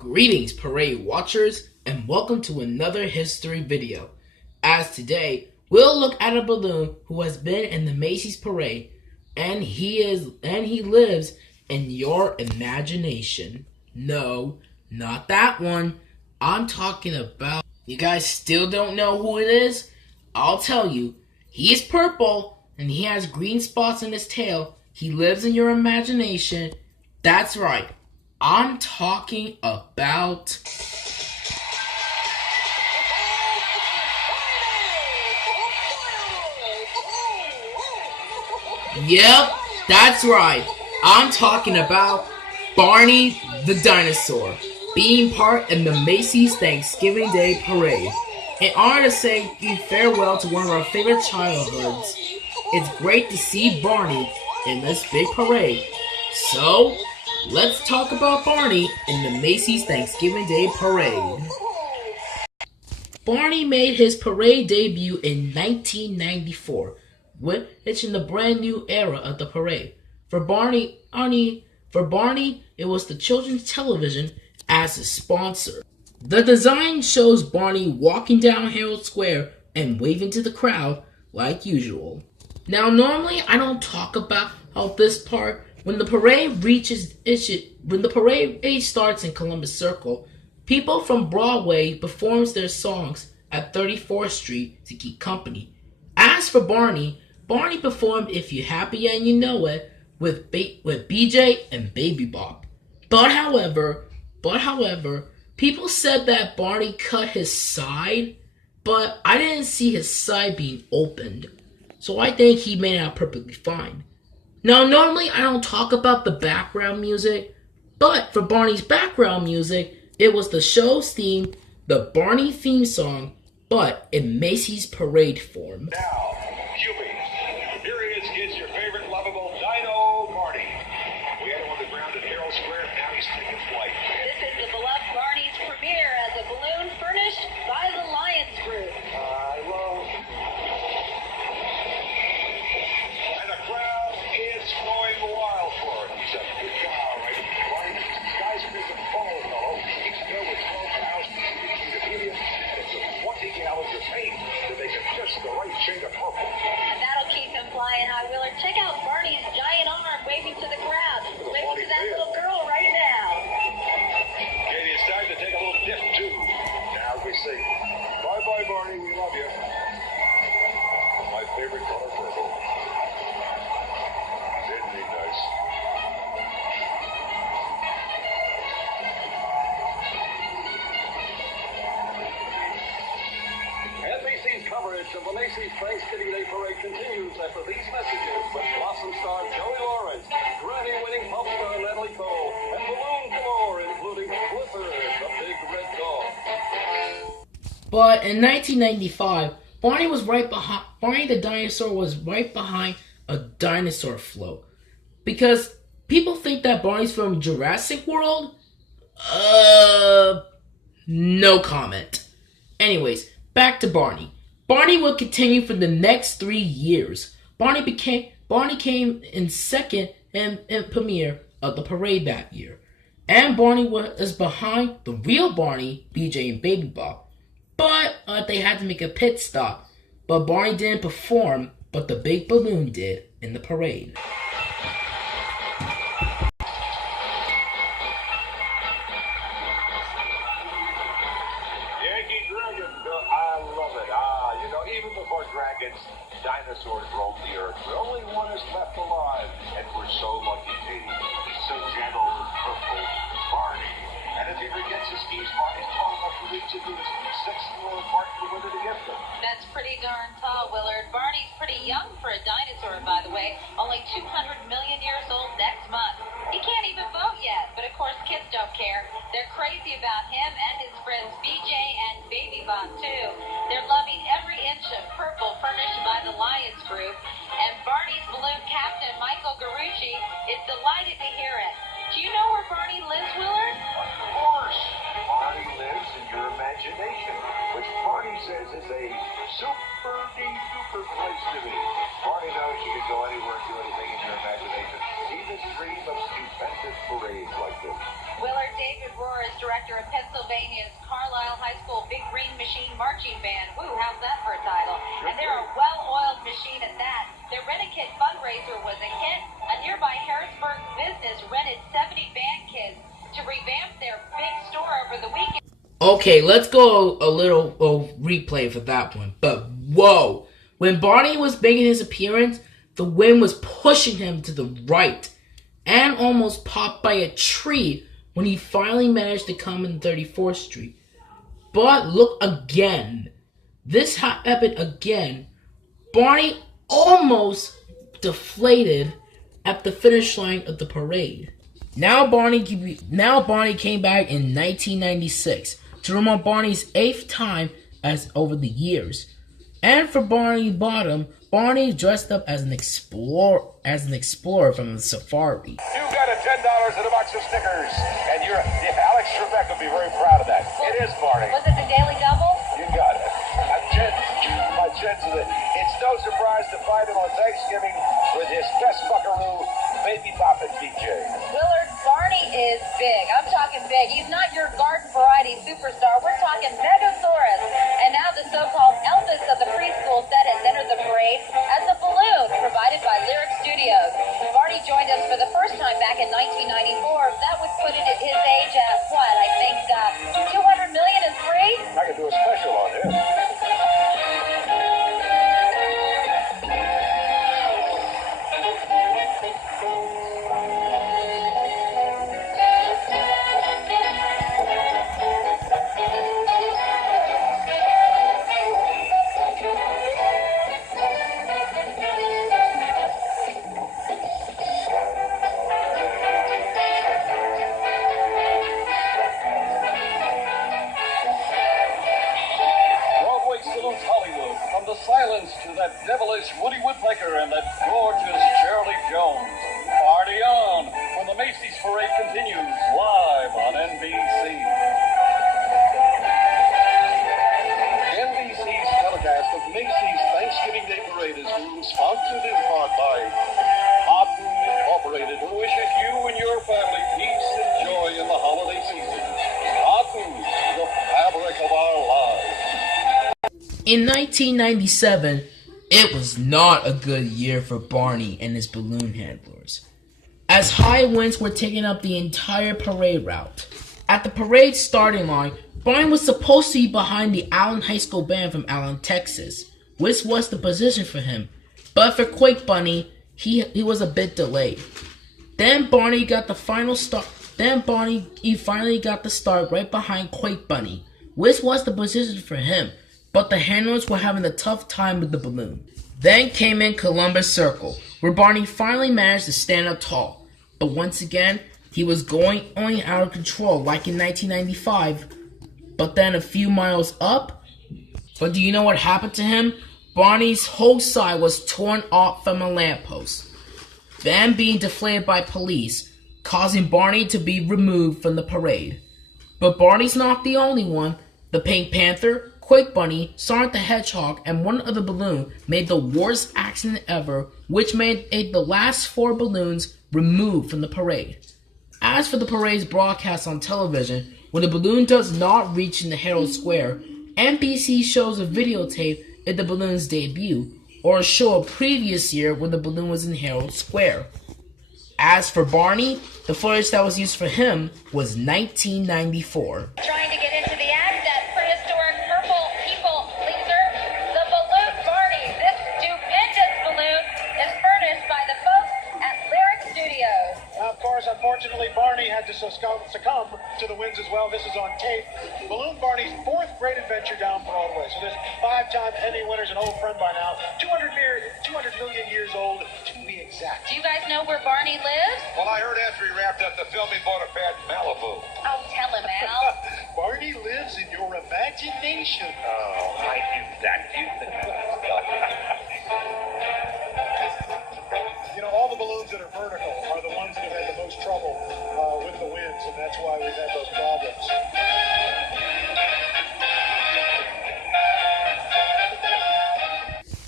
Greetings, parade watchers, and welcome to another history video. As today, we'll look at a balloon who has been in the Macy's parade, and he lives in your imagination. No, not that one. I'm talking about. You guys still don't know who it is? I'll tell you. He's purple, and he has green spots on his tail. He lives in your imagination. That's right. I'm talking about... Yep, that's right. I'm talking about Barney the dinosaur, being part in the Macy's Thanksgiving Day Parade. In honor to say farewell to one of our favorite childhoods, it's great to see Barney in this big parade. So, let's talk about Barney in the Macy's Thanksgiving Day Parade. Barney made his parade debut in 1994, which in the brand new era of the parade. For Barney, it was the children's television as a sponsor. The design shows Barney walking down Herald Square and waving to the crowd like usual. Now, normally I don't talk about how this part. When the parade starts in Columbus Circle, people from Broadway performs their songs at 34th Street to keep company. As for Barney performed If You're Happy and You Know It with BJ and Baby Bop. But however, people said that Barney cut his side, but I didn't see his side being opened, so I think he made it out perfectly fine. Now, normally I don't talk about the background music, but for Barney's background music, it was the show's theme, the Barney theme song, but in Macy's parade form. Now, Cubie, here he is, kids, your favorite lovable Dino Barney. We had him on the ground at Herald Square, now he's taking flight. This is the beloved Barney's premiere as a balloon furnished by the Lions Group. And the crowd is going wild for it. He's a good guy, all right. Barney, this guy's a big tall fellow. He's filled with 12,000 cubic feet of helium, and it's 20 gallons of paint to make it just the right shade of purple. And that'll keep him flying high. Wheeler, check out Barney's giant arm waving to the crowd. Waving to that little girl right now. Katie, it's time to take a little dip, too. Now we sing, bye-bye, Barney, we love you. My favorite color, purple. Isn't he nice? NBC's coverage of the Macy's Thanksgiving Day Parade continues after these messages with Blossom star Joey Lawrence, Grammy-winning pop star Natalie Cole, and balloon galore, including Clifford, the big red dog. But in 1995, Barney the dinosaur was right behind a dinosaur float. Because people think that Barney's from Jurassic World? No comment. Anyways, back to Barney. Barney would continue for the next 3 years. Barney came in second in premiere of the parade that year. And Barney was behind the real Barney, BJ and Baby Bop. But they had to make a pit stop. But Barney didn't perform, but the big balloon did in the parade. Yankee Dragon, I love it. Even before dragons, dinosaurs roamed the earth, but only one is left alive, and we're so lucky, Katie. He's so gentle and purple, Barney. And if he forgets his keys, Barney's tall enough to reach into his sixth floor apartment with her to get them. That's pretty darn tall, Willard. Barney's pretty young for a dinosaur, by the way. Only 200 million years old next month. He can't even vote yet, but of course kids don't care. They're crazy about him and his friends BJ and Baby Bop, too. They're loving every inch of purple furnished by the Lions Group. And Barney's balloon captain, Michael Garucci, is delighted to hear it. Do you know where Barney lives, Willard? Of course, Barney lives in your imagination, which Barney says is a super-duper place to be. Barney knows you can go anywhere and do anything in your imagination, even dream of stupendous parades like this. Willard, David Rohr Bauer is director of Pennsylvania's Carlisle High School Big Green Machine Marching Band. Woo, how's that for a title? And they're a well-oiled machine at that. Their Rent-A-Kid fundraiser was a hit. A nearby Harrisburg business rented 70 band kids to revamp their big store over the weekend. Okay, let's go a little replay for that one. But whoa, when Barney was making his appearance, the wind was pushing him to the right and almost popped by a tree when he finally managed to come in 34th Street. But look again. This happened again. Barney almost deflated at the finish line of the parade. Now Barney came back in 1996 to remember Barney's 8th time as over the years. And for Barney Bottom, Barney dressed up as an explorer from the safari. You got a $10 and a box of Snickers, and Alex Trebek will be very proud of that. It is, Barney. Was it the Daily Double? You got it. My chance of it. It's no surprise to find him on Thanksgiving with his best buckaroo, Baby Bop and BJ. Willard, Barney is big. I'm talking big. He's not your garden variety superstar. We're talking Megasaurus. And now the so-called Elvis of the preschool set has entered the parade as a balloon provided by Lyric Studios. Barney joined us for the first time back in 1994. That would put it at his age at what? I think 200 million and free? I could do a special on him. Silence to that devilish Woody Woodpecker and that gorgeous Shirley Jones. Party on when the Macy's parade continues live on NBC. NBC's telecast of Macy's Thanksgiving Day Parade is being sponsored in part by Cotton Incorporated, who wishes you and your family peace and joy in the holiday season. Cotton, the fabric of our lives. In 1997, it was not a good year for Barney and his balloon handlers, as high winds were taking up the entire parade route. At the parade starting line, Barney was supposed to be behind the Allen High School band from Allen, Texas, which was the position for him, but for Quake Bunny, he was a bit delayed. Then Barney got the final start. He finally got the start right behind Quake Bunny, which was the position for him. But the handlers were having a tough time with the balloon. Then came in Columbus Circle, where Barney finally managed to stand up tall. But once again, he was going out of control like in 1995. But then a few miles up, but do you know what happened to him? Barney's whole side was torn off from a lamppost, then being deflated by police, causing Barney to be removed from the parade. But Barney's not the only one. The Pink Panther, Quake Bunny, Sonic the Hedgehog, and one other balloon made the worst accident ever, which made the last 4 balloons removed from the parade. As for the parade's broadcast on television, when the balloon does not reach in the Herald Square, NBC shows a videotape of the balloon's debut, or a show a previous year when the balloon was in Herald Square. As for Barney, the footage that was used for him was 1994. Trying to get into the act, that prehistoric purple people pleaser, the Balloon Barney. This stupendous balloon is furnished by the folks at Lyric Studios. Of course, unfortunately, Barney had to succumb to the winds as well. This is on tape. Balloon Barney's 4th great adventure down Broadway. So this 5-time Emmy winner's an old friend by now. 200 million years old, to be exact. Do you guys know where Barney lives? Well, I heard after he wrapped up the film, he bought a pad in Malibu. Oh, tell him, Al. Barney lives in your imagination. Oh, I knew that. You know, all the balloons that are vertical are the ones that have had the most trouble with the winds, and that's why we've had those problems.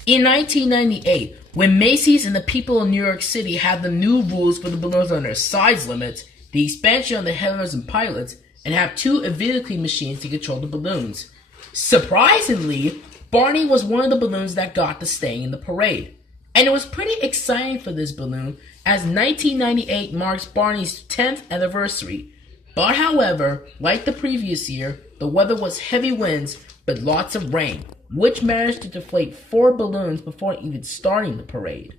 In 1998, when Macy's and the people in New York City had the new rules for the balloons on their size limits, the expansion of the headliners and pilots, and have two Evilically machines to control the balloons. Surprisingly, Barney was one of the balloons that got to stay in the parade. And it was pretty exciting for this balloon, as 1998 marks Barney's 10th anniversary. But however, like the previous year, the weather was heavy winds but lots of rain, which managed to deflate 4 balloons before even starting the parade.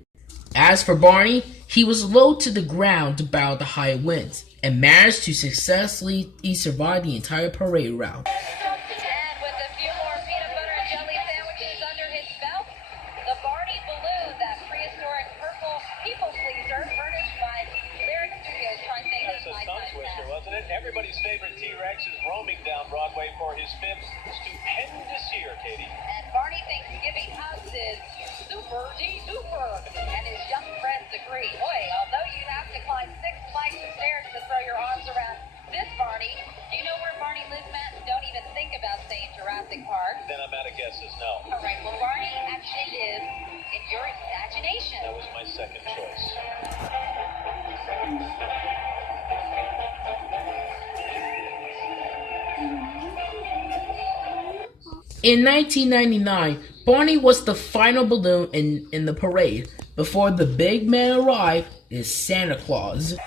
As for Barney, he was low to the ground to battle the high winds, and managed to successfully survive the entire parade route. And with a few more peanut butter and jelly sandwiches under his belt, the Barney balloon, that prehistoric purple people pleaser, furnished by Lyric Studios, tri-famous That's a high tongue time twister, fast. wasn't it? Everybody's favorite T-Rex is roaming down Broadway for his 5th stupendous year, Katie. And Barney thinks giving hugs is super-de-duper, and his young friends agree. Boy, although you have to climb 6 flights of stairs to throw your arms around this Barney, do you know where Barney lives, Matt? Don't even think about saying Jurassic Park. Then I'm out of guesses, no. All right, well, Barney actually lives in your imagination. That was my second choice. In 1999, Barney was the final balloon in the parade. Before the big man arrived is Santa Claus. All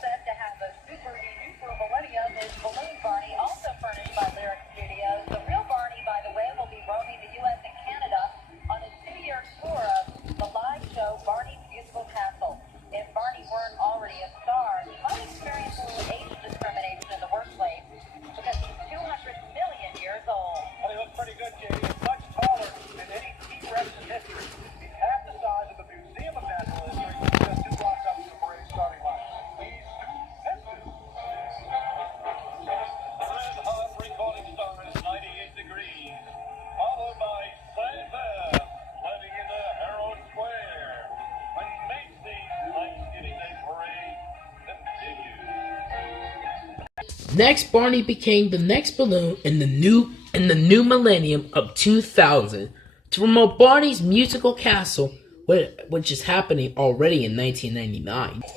set to have a super-de-duper millennium is Balloon Barney, also furnished by Lyric Studios. The real Barney, by the way, will be roaming the U.S. and Canada on a 2-year tour of the live show Barney's Musical Castle. If Barney weren't already a star, he might experience a little age discrimination in the workplace because he's 200 million years old. Well, he looks pretty good, Katie. He's much taller than any T-Rex in history. He's half the size of the Museum of Natural History, just 2 blocks up from the parade starting line. He's stupendous. The red hot recording star is 98 degrees, followed by Santa living in the Herald Square. When Macy's Thanksgiving Day Parade continues. Next, Barney became the next balloon in the new millennium of 2000 to promote Barney's musical castle, which is happening already in 1999. Well,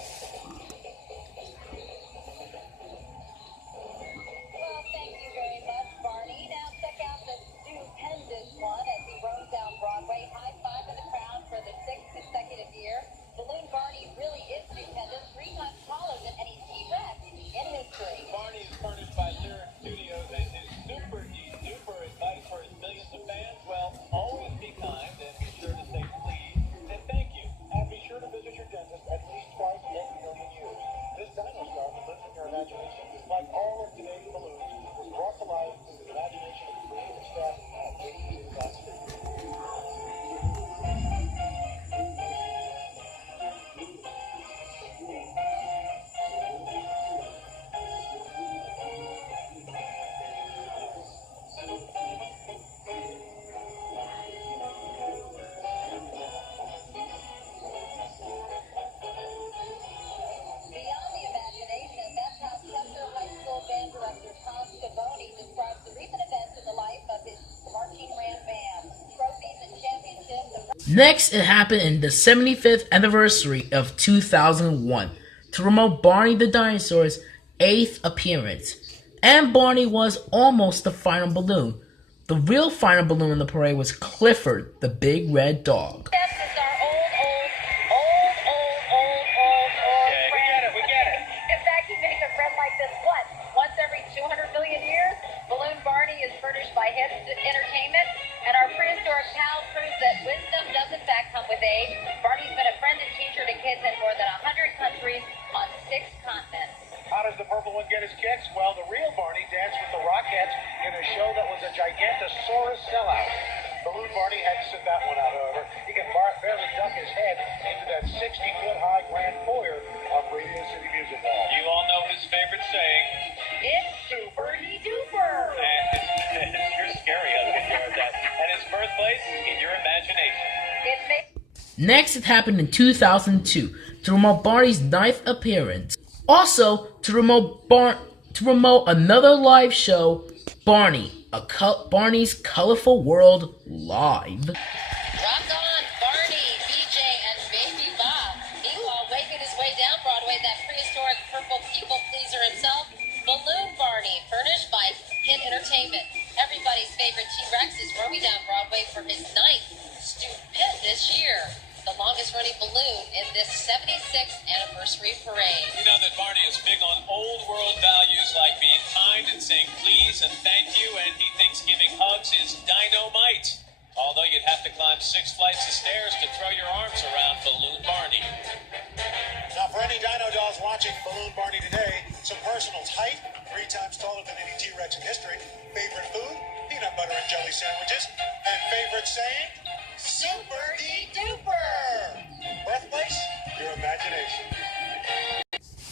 thank you very much, Barney. Now check out the stupendous one as he roams down Broadway. High five in the crowd for the 6th consecutive year. Balloon Barney really is stupendous, 3 times taller than any T-Rex in history. Barney is furnished by Lyric Studios, and his super-de-duper advice for his millions of fans, well, always be kind and be sure to say please and thank you. And be sure to visit your dentist at least twice every million years. This dinosaur that lives in your imagination, like all of today's balloons, was brought to life through the imagination of the creative staff at ABC.3. Beyond the imagination, that's how Chester High School band director Tom Scavone describes the recent events in the life of his marching band band. Trophies and championships. Next, it happened in the 75th anniversary of 2001 to promote Barney the Dinosaur's 8th appearance. And Barney was almost the final balloon. The real final balloon in the parade was Clifford, the big red dog. This is our old Okay, friend. we get it. In fact, he makes a friend like this once every 200 million years. Balloon Barney is furnished by Hits Entertainment, and our prehistoric pal proves that wisdom does in fact come with age. Barney's been a friend and teacher to kids in more than 100 countries on 6 continents. How does the purple one get his kicks? Well, the real Barney danced with the Rockettes in a show that was a Gigantosaurus sellout. Balloon Barney had to sit that one out, however. He can barely duck his head into that 60-foot-high grand foyer of Radio City Music Hall. You all know his favorite saying, It's super-de-duper. and you're scary as you hear that. And his birthplace in your imagination. It's made. Next, it happened in 2002 to promote Barney's 9th appearance. Also, to promote another live show, Barney, Barney's Colorful World Live. Rock on, Barney, BJ, and Baby Bob. Meanwhile, making his way down Broadway, that prehistoric purple people pleaser Entertainment. Everybody's favorite T-Rex is roaming down Broadway for his 9th stupendous year. The longest running balloon in this 76th anniversary parade. You know that Barney is big on old world values like being kind and saying please and thank you, and he thinks giving hugs is dynamite. Although you'd have to climb 6 flights of stairs to throw your arms around Balloon Barney. Now, for any dino dolls watching Balloon Barney today, some personals: height, 3 times taller than any T-Rex in history. Favorite food, peanut butter and jelly sandwiches. And favorite saying, super-de-duper. Birthplace, your imagination.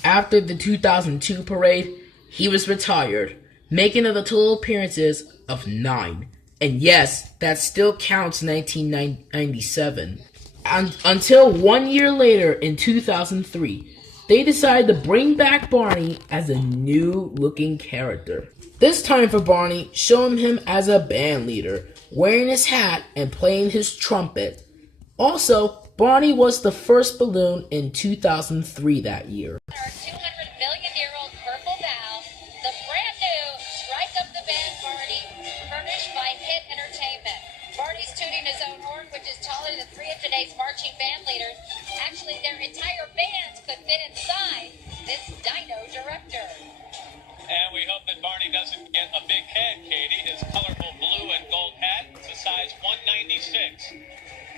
After the 2002 parade, he was retired, making of the total appearances of 9. And yes, that still counts 1997. Until 1 year later in 2003, they decided to bring back Barney as a new looking character. This time for Barney, showing him as a band leader, wearing his hat and playing his trumpet. Also, Barney was the first balloon in 2003 that year. Our 200-million-year-old purple bow, the brand new Strike Up the Band Barney, furnished by Hit Entertainment. Barney's tooting his own horn, which is taller than 3 of today's marching band leaders. Actually, their entire bands could fit inside this dino director. And we hope that Barney doesn't get a big head, Katie. His colorful blue and gold hat is a size 196.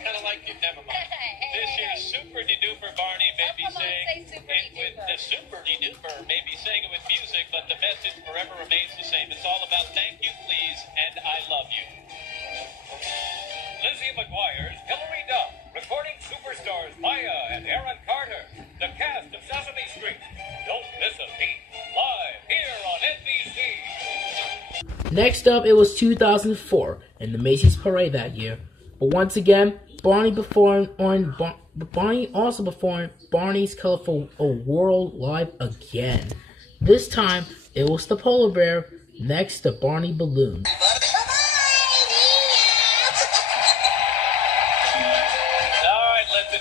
Kind of like it, never mind. This year's super-de-duper Barney may be saying it with the super-de-duper, may be saying it with music, but the message forever remains the same. It's all about thank you, please, and I love you. Lizzie McGuire's Hillary Duff, recording superstars Maya and Aaron Carter, the cast of Sesame Street. Don't miss a beat, live here on NBC. Next up, it was 2004 and the Macy's parade that year. But once again, Barney also performed Barney's Colorful World live again. This time, it was the polar bear next to Barney Balloon.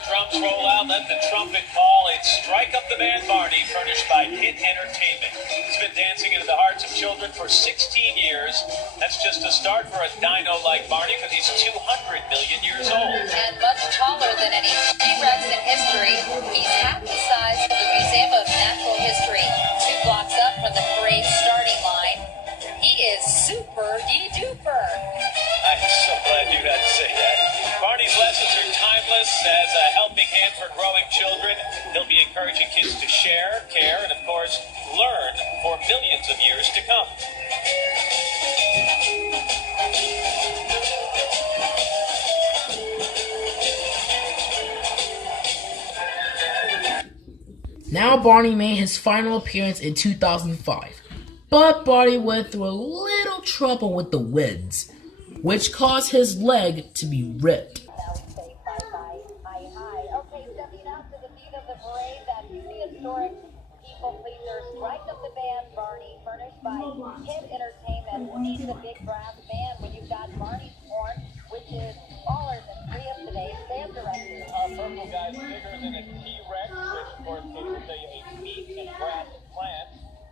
Drums roll out, let the trumpet call. It's Strike Up the Band Barney, furnished by Hit Entertainment. He's been dancing into the hearts of children for 16 years. That's just a start for a dino like Barney, because he's 200 million years old. And much taller than any T-Rex in history. He's half the size of the Museum of Natural History, 2 blocks up from the parade starting line. He is super-de-duper. I'm so glad you had to say that. Barney's lessons are timeless as a helping hand for growing children. He'll be encouraging kids to share, care, and of course, learn for millions of years to come. Now Barney made his final appearance in 2005, but Barney went through a little trouble with the winds, which caused his leg to be ripped. Now we say bye-bye, hi-hi. Okay, stepping out to the beat of the parade, that prehistoric people pleaser, Strike Up the Band Barney, furnished by Hit Entertainment. Who needs a big brass band when you've got Barney's horn, which is taller than 3 of today's band directors? Purple guy's bigger than a T-Rex, which of course makes it a meat and grass plant.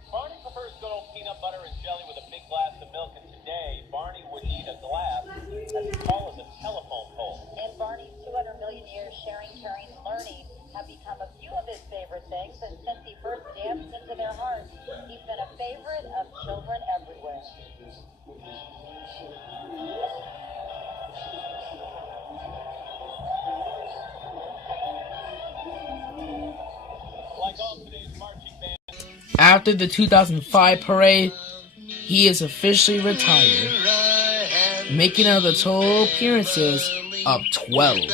Barney prefers good old peanut butter and jelly with a big glass of milk, and today Barney would need a glass as tall as a telephone pole. In Barney's 200 million years, sharing, caring, and learning have become a few of his favorite things, and since he first danced into their hearts, he's been a favorite of children everywhere. Like all today's marching bands. After the 2005 parade, he is officially retired, making of the total appearances of 12.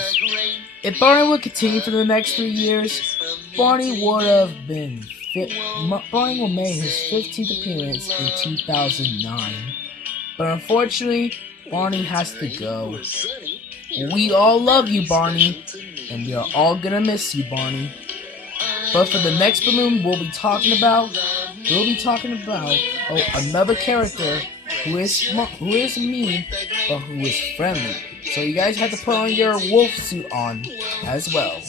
If Barney would continue for the next 3 years, Barney would have made his 15th appearance in 2009. But unfortunately, Barney has to go. We all love you, Barney, and we are all gonna miss you, Barney. But for the next balloon we'll be talking about another character who is mean, but who is friendly. So you guys have to put on your wolf suit on as well.